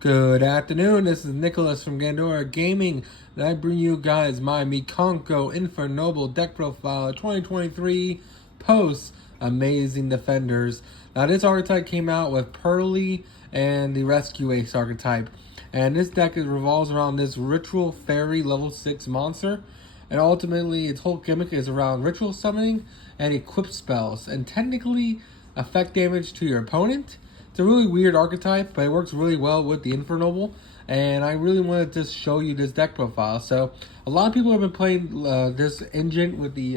Good afternoon, this is Nicholas from Gandora Gaming, and I bring you guys my Mikanko Infernoble deck profile 2023 post Amazing Defenders. Now this archetype came out with Pearly and the Rescue Ace archetype, and this deck revolves around this Ritual Fairy level 6 monster, and ultimately its whole gimmick is around ritual summoning and equip spells, and technically affect damage to your opponent. It's a really weird archetype, but it works really well with the Infernoble, and I really wanted to show you this deck profile. So, a lot of people have been playing this engine with the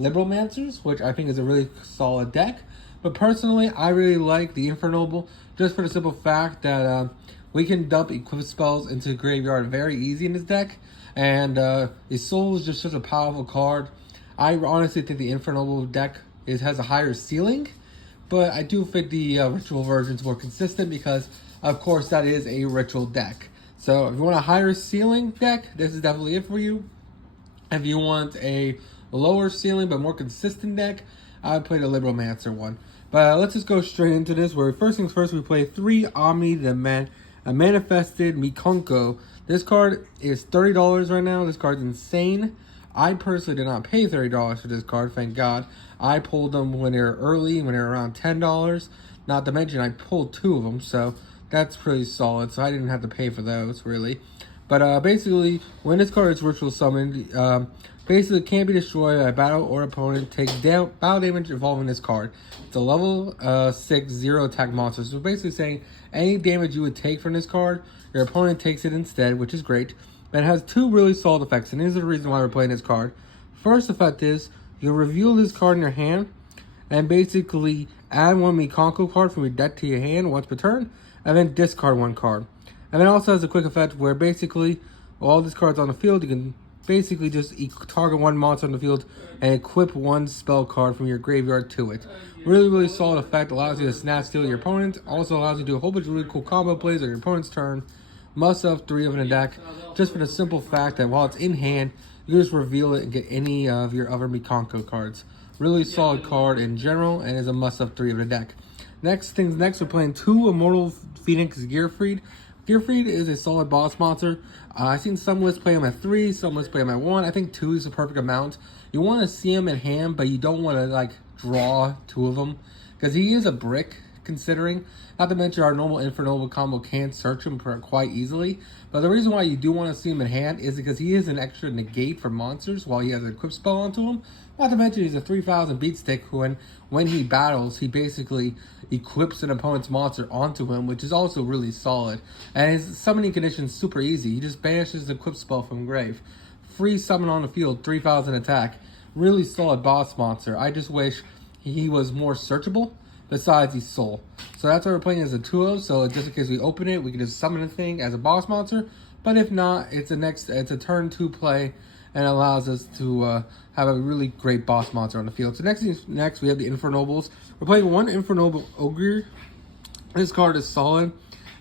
Liberalmancers, which I think is a really solid deck. But personally, I really like the Infernoble, just for the simple fact that we can dump equip spells into the graveyard very easy in this deck, and the Soul is just such a powerful card. I honestly think the Infernoble deck has a higher ceiling, but I do think the ritual version is more consistent because, of course, that is a ritual deck. So if you want a higher ceiling deck, this is definitely it for you. If you want a lower ceiling but more consistent deck, I would play the Liberalmancer one. But let's just go straight into this, where first things first, we play 3 Ami the Manifested Mikanko. This card is $30 right now. This card's insane. I personally did not pay $30 for this card, thank God. I pulled them when they were early, when they were around $10. Not to mention, I pulled 2 of them, so that's pretty solid. So I didn't have to pay for those, really. But basically, when this card is ritual summoned, basically it can't be destroyed by a battle or opponent. Takes battle damage involving this card. It's a level 6 0 attack monster. So basically saying any damage you would take from this card, your opponent takes it instead, which is great. But it has 2 really solid effects, and here's the reason why we're playing this card. First effect is, you reveal this card in your hand, and basically add 1 Mikanko card from your deck to your hand once per turn, and then discard 1 card. And then it also has a quick effect where basically, all these cards on the field, you can basically just target 1 monster on the field and equip 1 spell card from your graveyard to it. Really solid effect, allows you to snap steal your opponent, also allows you to do a whole bunch of really cool combo plays on your opponent's turn. Must have 3 of it in the deck, just for the simple fact that while it's in hand, you can just reveal it and get any of your other Mikanko cards. Really solid card in general, and is a must-have 3 of the deck. Next, we're playing 2 Immortal Phoenix Gearfried. Gearfried is a solid boss monster. I've seen some lists play him at 3, some lists play him at 1. I think 2 is the perfect amount. You want to see him in hand, but you don't want to draw 2 of them, because he is a brick, considering. Not to mention our normal Infernoble combo can't search him quite easily. But the reason why you do want to see him in hand is because he is an extra negate for monsters while he has an equip spell onto him. Not to mention he's a 3000 beat stick who, when he battles, he basically equips an opponent's monster onto him, which is also really solid. And his summoning condition is super easy. He just banishes the equip spell from grave. Free summon on the field, 3000 attack. Really solid boss monster. I just wish he was more searchable. Besides the soul. So that's why we're playing as a 2-0. So just in case we open it, we can just summon the thing as a boss monster. But if not, it's a turn 2 play, and allows us to have a really great boss monster on the field. So next we have the Infernobles. We're playing 1 Infernoble Ogre. This card is solid.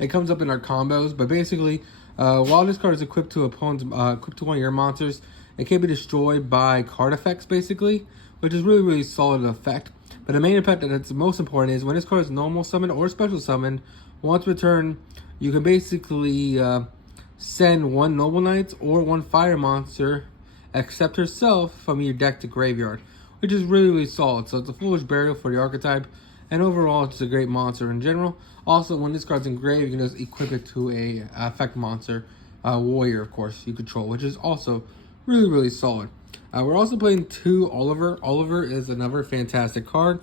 It comes up in our combos, but basically, while this card is equipped to equipped to 1 of your monsters, it can be destroyed by card effects, basically, which is really solid effect. But the main effect that's most important is when this card is normal summoned or special summoned, once per turn, you can basically send 1 Noble Knight or 1 Fire Monster, except herself, from your deck to graveyard, which is really solid. So it's a foolish burial for the archetype, and overall it's a great monster in general. Also, when this card's engraved, you can just equip it to a effect monster, warrior, of course, you control, which is also really solid. We're also playing 2 Oliver. Oliver is another fantastic card.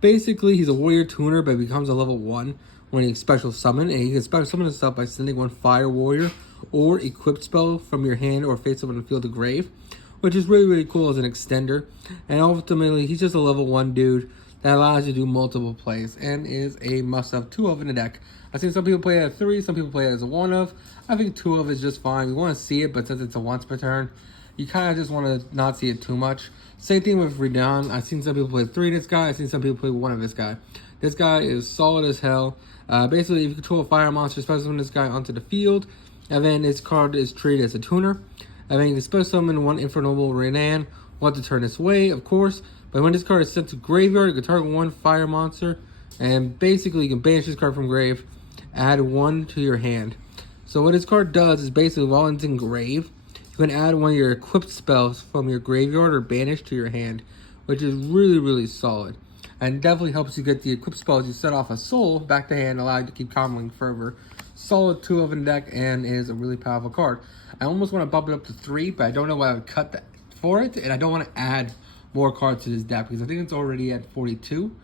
Basically, he's a warrior tuner, but becomes a level 1 when he special summon. And he can special summon himself by sending 1 fire warrior or equipped spell from your hand or face up on the field to grave, which is really cool as an extender. And ultimately, he's just a level 1 dude that allows you to do multiple plays and is a must-have 2 of in the deck. I've seen some people play it at 3, some people play it as a 1 of. I think 2 of is just fine. We want to see it, but since it's a once per turn, you kind of just want to not see it too much. Same thing with Redon. I've seen some people play 3 of this guy. I've seen some people play 1 of this guy. This guy is solid as hell. Basically, if you control a fire monster, special summon this guy onto the field, and then this card is treated as a tuner. And then you can special summon 1 Infernoble Renan, want to turn this way, of course. But when this card is sent to graveyard, you can target 1 fire monster, and basically you can banish this card from grave add 1 to your hand. So what this card does is basically, while it's in grave, you can add 1 of your equipped spells from your graveyard or banish to your hand, which is really, really solid. And definitely helps you get the equipped spells you set off a soul back to hand, allow you to keep comboing further. Solid 2 of a deck and is a really powerful card. I almost want to bump it up to 3, but I don't know what I would cut that for it, and I don't want to add more cards to this deck because I think it's already at 42,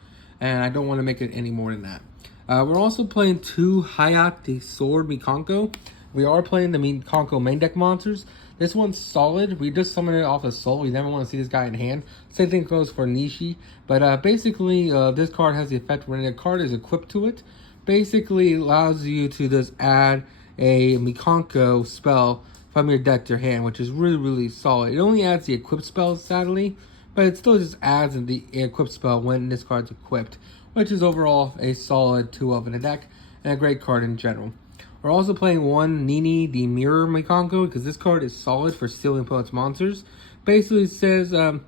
and I don't want to make it any more than that. We're also playing 2 Hayat the Sword Mikanko. We are playing the Mikanko main deck monsters. This one's solid. We just summoned it off a soul. You never want to see this guy in hand. Same thing goes for Nishi. But basically, this card has the effect when a card is equipped to it. Basically, allows you to just add a Mikanko spell from your deck to your hand, which is really, really solid. It only adds the equipped spells, sadly, but it still just adds the equipped spell when this card's equipped, which is overall a solid 2 of in the deck and a great card in general. We're also playing 1 Nini the Mirror Mikanko because this card is solid for stealing opponent's monsters. Basically, it says, as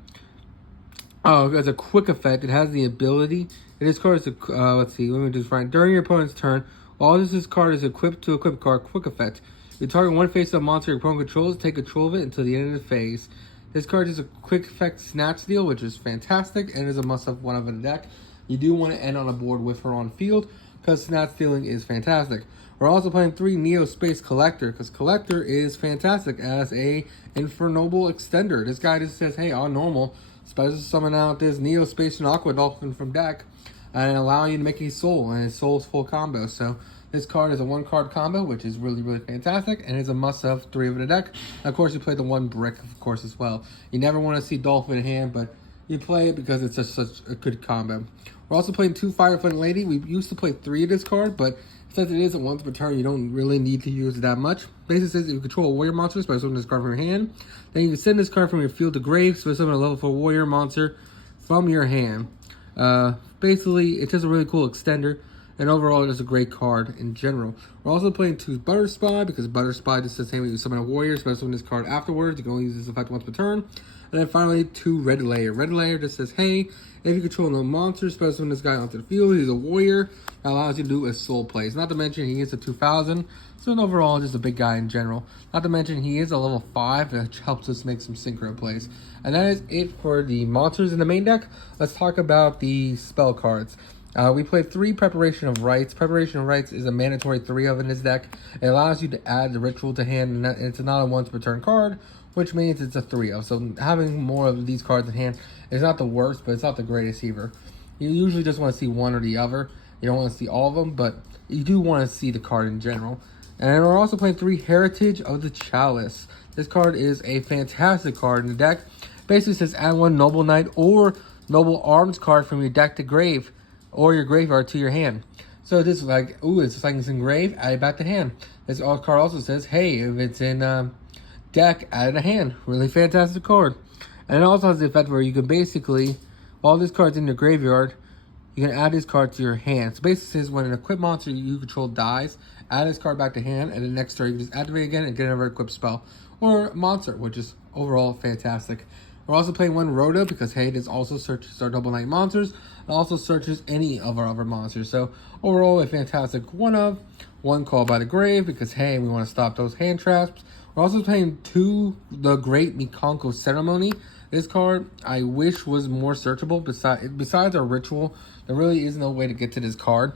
a quick effect, it has the ability. This card is, let's see, let me just write. During your opponent's turn, while this card is equipped to equip card, quick effect. You target 1 face-up monster your opponent controls, take control of it until the end of the phase. This card is a quick effect snatch steal, which is fantastic and is a must-have 1 of in the deck. You do want to end on a board with her on field because snatch stealing is fantastic. We're also playing 3 Neo Space Collector because Collector is fantastic as a Infernoble extender. This guy just says, hey, on normal, special summon out this Neo Space and Aqua Dolphin from deck and allow you to make a soul, and his soul's full combo. So this card is a 1-card combo, which is really, really fantastic, and is a must-have 3 of the deck. And of course, you play the 1 brick, of course, as well. You never want to see Dolphin in hand, but you play it because it's just such a good combo. We're also playing 2 Fireflame Lady. We used to play 3 of this card, but since it isn't once per turn, you don't really need to use it that much. Basically says if you control a warrior monster, special summon this card from your hand, then you can send this card from your field to grave, special summon a level 4 warrior monster from your hand. Basically, it's just a really cool extender, and overall, it is a great card in general. We're also playing 2 Butter Spy, because Butter Spy just says, hey, when you summon a warrior, special summon this card afterwards. You can only use this effect once per turn. And then finally, 2 Red Layer. Red Layer just says, hey, if you control no monster, special summon this guy onto the field. He's a warrior. That allows you to do a soul plays. Not to mention, he is a 2000. So overall, just a big guy in general. Not to mention, he is a level 5, which helps us make some synchro plays. And that is it for the monsters in the main deck. Let's talk about the spell cards. We played 3 Preparation of Rites. Preparation of Rites is a mandatory 3 of in this deck. It allows you to add the ritual to hand, and it's not a once per turn card, which means it's a 3 of. So having more of these cards in hand is not the worst, but it's not the greatest either. You usually just want to see one or the other. You don't want to see all of them, but you do want to see the card in general. And we're also playing 3 Heritage of the Chalice. This card is a fantastic card in the deck. Basically says add 1 Noble Knight or Noble Arms card from your deck to grave, or your graveyard to your hand. So this is like, ooh, it's just like it's in grave, add it back to hand. This card also says, hey, if it's in deck, add it to hand. Really fantastic card. And it also has the effect where you can basically, while this card's in your graveyard, you can add this card to your hand. So basically says when an equipped monster you control dies, add this card back to hand, and the next turn you can just activate again and get another equipped spell. Or monster, which is overall fantastic. We're also playing 1 Rhoda because, hey, this also searches our Double Knight monsters. It also searches any of our other monsters. So overall, a fantastic 1 of. 1 Call by the Grave because, hey, we want to stop those hand traps. We're also playing 2 The Great Mikanko Ceremony. This card, I wish was more searchable. Besides our ritual, there really is no way to get to this card.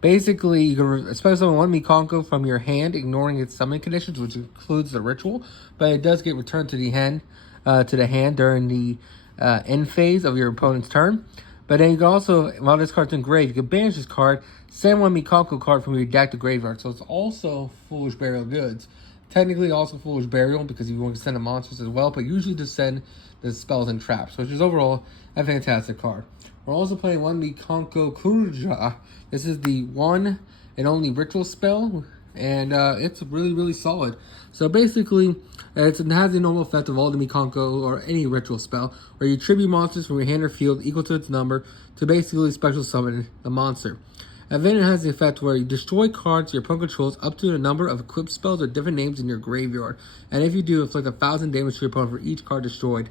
Basically, you can special summon 1 Mikanko from your hand, ignoring its summoning conditions, which includes the ritual. But it does get returned to the hand, during the end phase of your opponent's turn. But then you can also, while this card's in grave, you can banish this card, send 1 Mikanko card from your deck to graveyard. So it's also Foolish Burial Goods. Technically also Foolish Burial because you want to send the monsters as well, but usually just send the spells and traps, which is overall a fantastic card. We're also playing 1 Mikanko Kuruja. This is the 1 and only ritual spell, and it's really, really solid. So basically, it has the normal effect of all the Mikanko or any ritual spell, where you tribute monsters from your hand or field equal to its number to basically special summon the monster. And then it has the effect where you destroy cards your opponent controls up to a number of equipped spells or different names in your graveyard. And if you do, inflict 1,000 damage to your opponent for each card destroyed.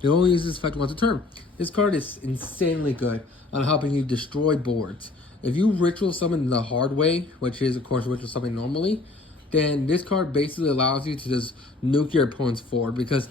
You only use this effect once a turn. This card is insanely good on helping you destroy boards. if you ritual summon the hard way, which is of course ritual summoning normally, then this card basically allows you to just nuke your opponent's forward, because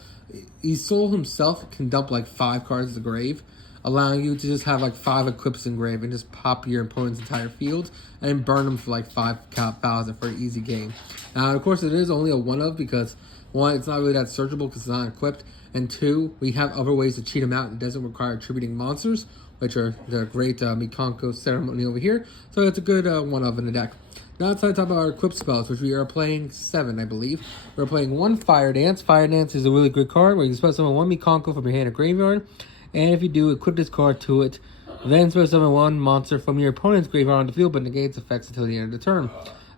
Isolde himself can dump like 5 cards to the grave, allowing you to just have like 5 equips in grave and just pop your opponent's entire field and burn them for like 5,000 for an easy game. Now, of course, it is only a 1-of because 1, it's not really that searchable because it's not equipped, and 2, we have other ways to cheat them out. It doesn't require attributing monsters, which are the great Mikanko ceremony over here. So it's a good 1-of in the deck. Now it's time to talk about our equip spells, which we are playing 7, I believe. We're playing 1 Fire Dance. Fire Dance is a really good card where you can spell summon 1 Mikanko from your hand or graveyard. And if you do, equip this card to it. Then spell summon 1 monster from your opponent's graveyard on the field, but negates effects until the end of the turn.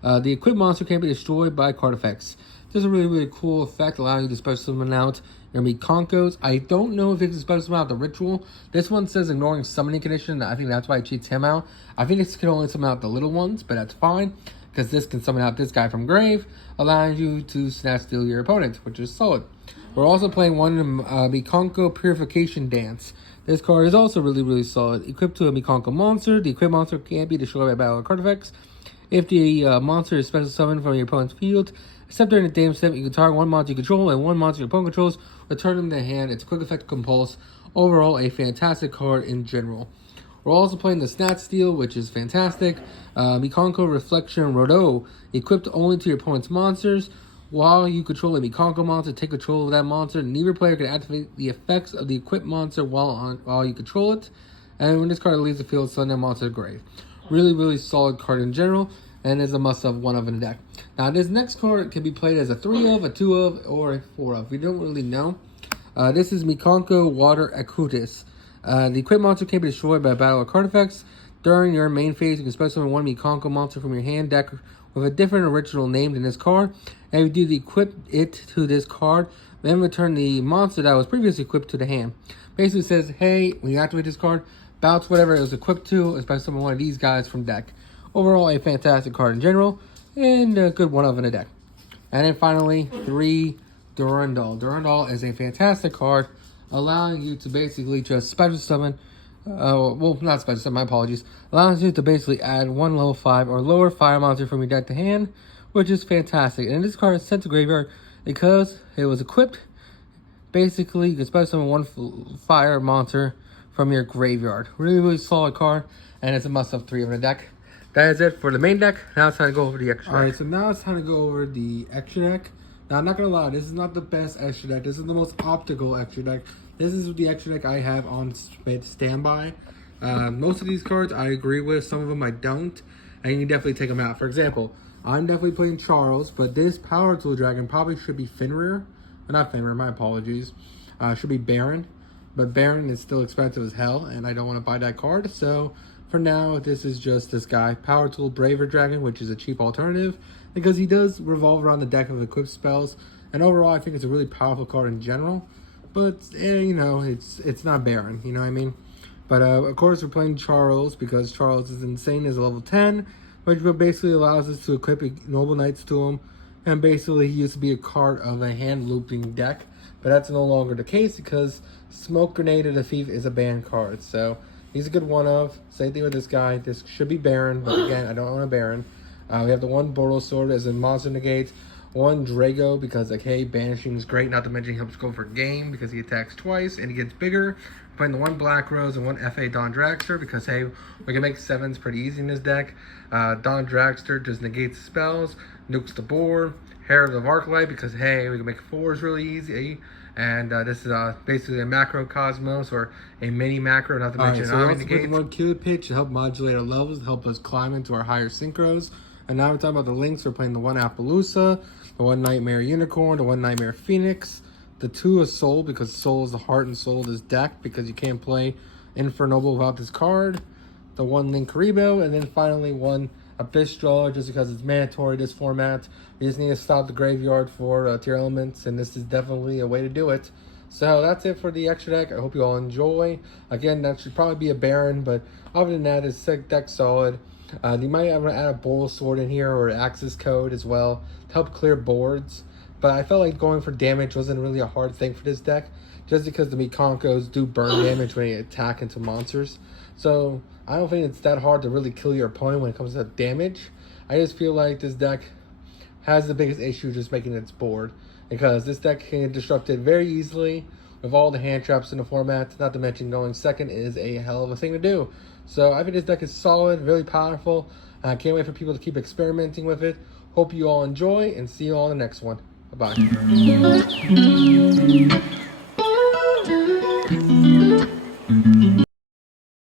The equipped monster can be destroyed by card effects. This is a really, really cool effect, allowing you to special summon out your Mikankos. I don't know if it's a special summon out the ritual. This one says ignoring summoning condition. I think that's why it cheats him out. I think this can only summon out the little ones, but that's fine, because this can summon out this guy from grave, allowing you to snatch steal your opponent, which is solid. We're also playing 1 Mikanko Purification Dance. This card is also really, really solid. Equipped to a Mikanko monster, the equipped monster can't be destroyed by battle card effects. If the monster is special summoned from your opponent's field, except during the damage step, you can target 1 monster you control and 1 monster your opponent controls, return them to the hand. It's a quick effect compulse. Overall, a fantastic card in general. We're also playing the Snatch Steal, which is fantastic. Mikanko Reflection Rodo, equipped only to your opponent's monsters. While you control a Mikanko monster, take control of that monster. Neither player can activate the effects of the equipped monster while you control it. And when this card leaves the field, send that monster to the grave. Really, really solid card in general, and is a must-have 1-of in the deck. Now, this next card can be played as a 3-of, a 2-of, or a 4-of. We don't really know. This is Mikanko Water Acutis. The equipped monster can be destroyed by battle or card effects. During your main phase, you can special summon 1 Mikanko monster from your hand deck with a different original name than this card. And if you do equip it to this card, then return the monster that was previously equipped to the hand. Basically says, hey, when you activate this card, bounce whatever it was equipped to, especially summon 1 of these guys from deck. Overall, a fantastic card in general, and a good 1-of in the deck. And then finally, 3 Durandal. Durandal is a fantastic card, allowing you to basically just special summon, well, not special summon, my apologies, allows you to basically add 1 level 5 or lower fire monster from your deck to hand, which is fantastic. And this card is sent to graveyard because it was equipped. Basically, you can special summon 1 fire monster from your graveyard. Really, really solid card, and it's a must-have 3 in the deck. That is it for the main deck. Now it's time to go over the extra deck. Alright, so now it's time to go over the extra deck. Now, I'm not going to lie, this is not the best extra deck. This is the most optical extra deck. This is the extra deck I have on standby. Most of these cards I agree with. Some of them I don't. And you can definitely take them out. For example, I'm definitely playing Charles, but this Power Tool Dragon probably should be Fenrir. Not Fenrir, my apologies. Should be Baron. But Baron is still expensive as hell, and I don't want to buy that card. So, for now, this is just this guy. Power Tool Braver Dragon, which is a cheap alternative, because he does revolve around the deck of equipped spells. And overall, I think it's a really powerful card in general. But, you know, it's not Baron, you know what I mean? But, of course, we're playing Charles, because Charles is insane as a level 10, which basically allows us to equip Noble Knights to him. And basically, he used to be a card of a hand-looping deck. But that's no longer the case, because Smoke Grenade of the Thief is a banned card. So, he's a good 1-of. Same thing with this guy. This should be Baron, but again, I don't own a Baron. We have the 1 Boros Sword as a monster negate. 1 Drago, because, like, hey, banishing is great. Not to mention he helps go for game, because he attacks twice, and he gets bigger. Playing the 1 Black Rose and 1 FA Dawn Dragster, because, hey, we can make 7s pretty easy in this deck. Dawn Dragster just negates spells, nukes the board. Herald of Arclight, because, hey, we can make 4s really easy. And this is basically a macro Cosmos, or a mini macro, not to mention so we also put 1 Cupid Pitch to help modulate our levels, to help us climb into our higher synchros. And now we're talking about the links. We're playing the 1 Appaloosa, the 1 Nightmare Unicorn, the 1 Nightmare Phoenix, the 2 of Soul, because Soul is the heart and soul of this deck, because you can't play Infernoble without this card, the 1 Link Karibo, and then finally 1 Abyss Drawer, just because it's mandatory this format. We just need to stop the graveyard for tier elements, and this is definitely a way to do it. So that's it for the extra deck. I hope you all enjoy. Again, that should probably be a Baron, but other than that, it's deck solid. You might have to add a Bowl Sword in here, or Axis Code as well, to help clear boards. but I felt like going for damage wasn't really a hard thing for this deck, just because the Mikankos do burn damage when they attack into monsters. So I don't think it's that hard to really kill your opponent when it comes to damage. I just feel like this deck has the biggest issue just making its board, because this deck can get disrupted very easily with all the hand traps in the format, not to mention going second is a hell of a thing to do. So I think this deck is solid, really powerful. I can't wait for people to keep experimenting with it. Hope you all enjoy, and see you all in the next one. Bye-bye.